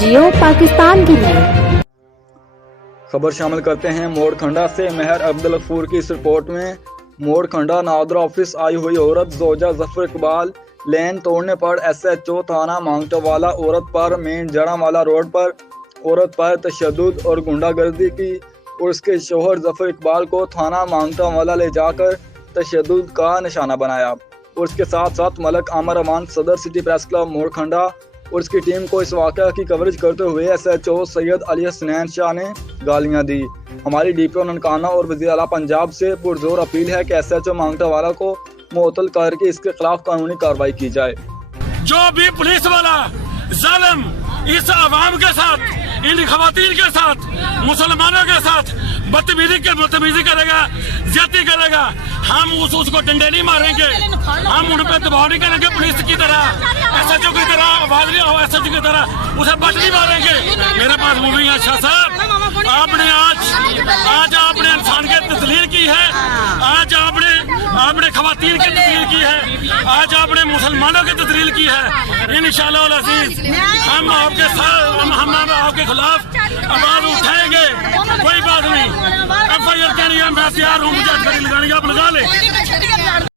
जियो पाकिस्तान के लिए। खबर शामिल करते हैं मोड़ खंडा से। महर अब्दुल गफूर की इस रिपोर्ट में मोड़ खंडा नादरा ऑफिस आई हुई औरत जोजा जफर इकबाल लेन तोड़ने पर SHO थाना मांगटावाला औरत पर मेन जड़ावाला रोड पर औरत पर तशद्दुद और गुंडागर्दी की और उसके शोहर जफर इकबाल को थाना मांगटावाला ले जाकर तशद्दुद का निशाना बनाया और उसके साथ साथ मलक आमर अमान सदर सिटी प्रेस क्लब मोड़ खंडा और उसकी टीम को इस वाक़या की कवरेज करते हुए SHO सैयद अली हसनैन शाह ने गालियां दी। हमारी DPO ननकाना और वज़ीर आला पंजाब से पुरजोर अपील है कि SHO मांगटावाला को मुअत्तल करके इसके खिलाफ कानूनी कार्रवाई की जाए। जो भी पुलिस वाला जालिम इस आवाम के साथ, इन खवातीन के साथ, मुसलमानों के साथ बदतमीजी करेगा, ज्यादती करेगा, हम उसको डंडे नहीं मारेंगे, हम उन पर दबाव नहीं करेंगे। पुलिस की तरह SHO की तरह आवाज नहीं हो, SHO की तरह उसे बट नहीं मारेंगे। मेरे पास मूवी है शाह साहब, आपने आज आपने इंसान की तस्लील की है, आज आपने खवातीन की तस्लील की है, आज आपने मुसलमानों की तस्लील की है। इंशाअल्लाह अल अज़ीज़ हम आपके साथ, हम आपके खिलाफ आवाज उठाएंगे। कोई बात नहीं, FIR के लिए मैं तैयार हूँ, मुझे लगानी आप लगा ले।